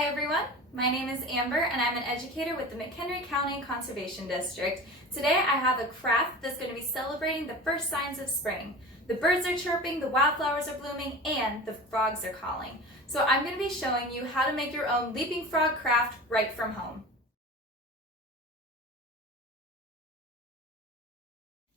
Hi everyone, my name is Amber and I'm an educator with the McHenry County Conservation District. Today I have a craft that's going to be celebrating the first signs of spring. The birds are chirping, the wildflowers are blooming, and the frogs are calling. So I'm going to be showing you how to make your own leaping frog craft right from home.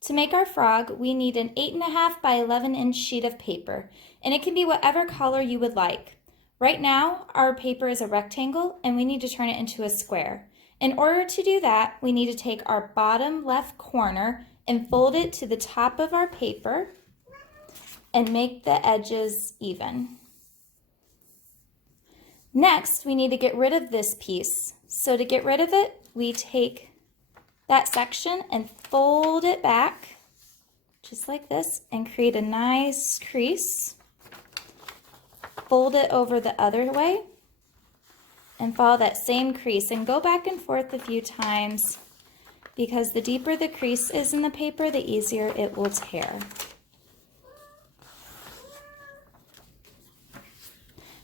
To make our frog, we need an 8.5 by 11 inch sheet of paper, and it can be whatever color you would like. Right now, our paper is a rectangle and we need to turn it into a square. In order to do that, we need to take our bottom left corner and fold it to the top of our paper and make the edges even. Next, we need to get rid of this piece. So to get rid of it, we take that section and fold it back just like this and create a nice crease. Fold it over the other way and follow that same crease and go back and forth a few times because the deeper the crease is in the paper, the easier it will tear.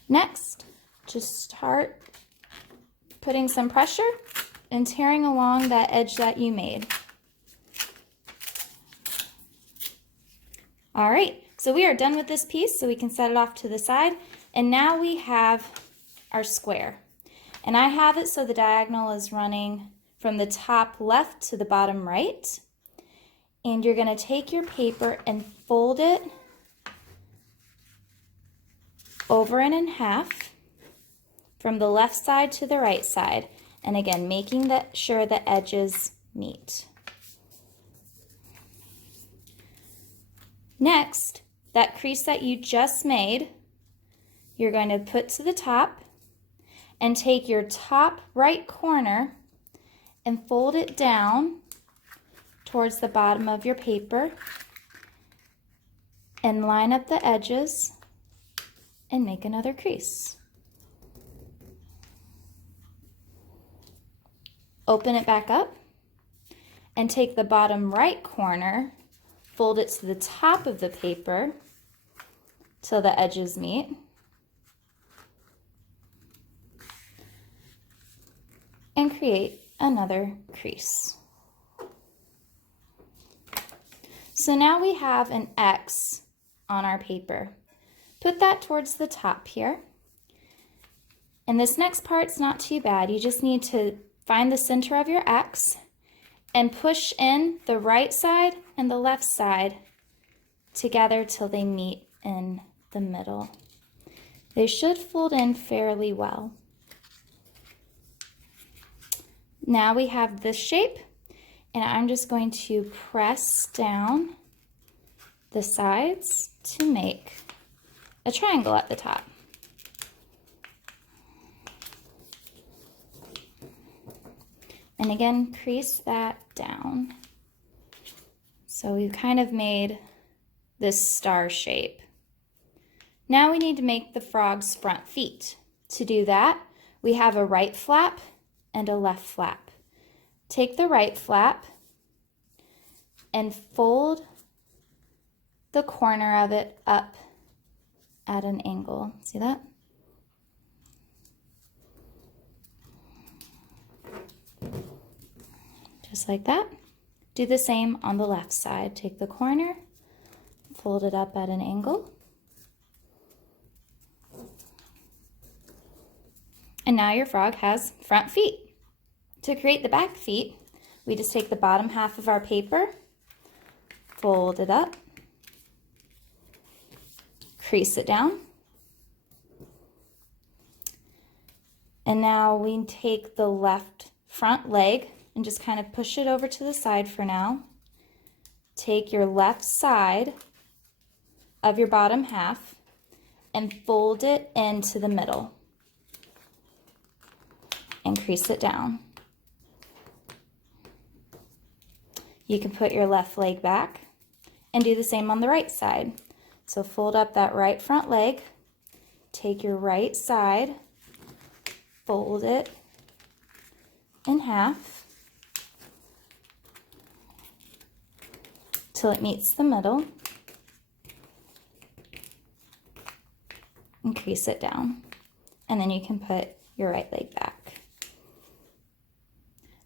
Next, just start putting some pressure and tearing along that edge that you made. All right, so we are done with this piece, so we can set it off to the side. And now we have our square. And I have it so the diagonal is running from the top left to the bottom right. And you're going to take your paper and fold it over and in half from the left side to the right side. And again, making sure the edges meet. Next, that crease that you just made, you're going to put to the top and take your top right corner and fold it down towards the bottom of your paper and line up the edges and make another crease. Open it back up and take the bottom right corner, fold it to the top of the paper till the edges meet. And create another crease. So now we have an X on our paper. Put that towards the top here. And this next part's not too bad. You just need to find the center of your X and push in the right side and the left side together till they meet in the middle. They should fold in fairly well. Now we have this shape, and I'm just going to press down the sides to make a triangle at the top. And again, crease that down. So we've kind of made this star shape. Now we need to make the frog's front feet. To do that, we have a right flap and a left flap. Take the right flap and fold the corner of it up at an angle. See that? Just like that. Do the same on the left side. Take the corner, fold it up at an angle. And now your frog has front feet. To create the back feet, we just take the bottom half of our paper, fold it up, crease it down. And now we take the left front leg and just kind of push it over to the side for now. Take your left side of your bottom half and fold it into the middle and crease it down. You can put your left leg back and do the same on the right side. So fold up that right front leg, take your right side, fold it in half till it meets the middle and crease it down. And then you can put your right leg back.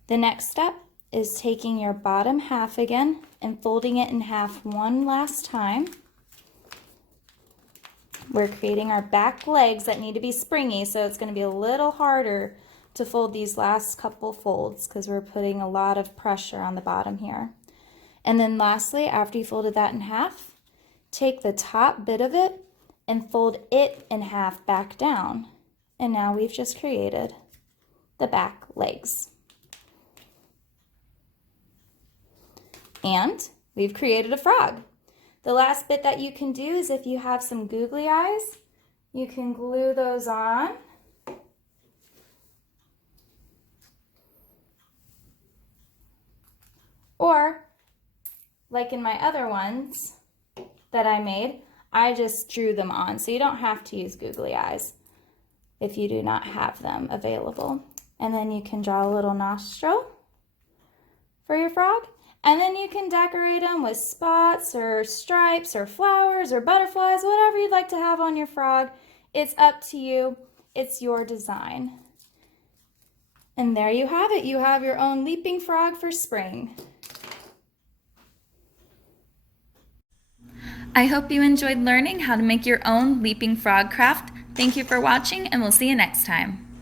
The next step is taking your bottom half again and folding it in half one last time. We're creating our back legs that need to be springy, so it's going to be a little harder to fold these last couple folds because we're putting a lot of pressure on the bottom here. And then lastly, after you folded that in half, take the top bit of it and fold it in half back down. And now we've just created the back legs. And we've created a frog. The last bit that you can do is if you have some googly eyes, you can glue those on. Or, like in my other ones that I made, I just drew them on. So you don't have to use googly eyes if you do not have them available. And then you can draw a little nostril for your frog. And then you can decorate them with spots or stripes or flowers or butterflies, whatever you'd like to have on your frog. It's up to you. It's your design. And there you have it. You have your own leaping frog for spring. I hope you enjoyed learning how to make your own leaping frog craft. Thank you for watching, and we'll see you next time.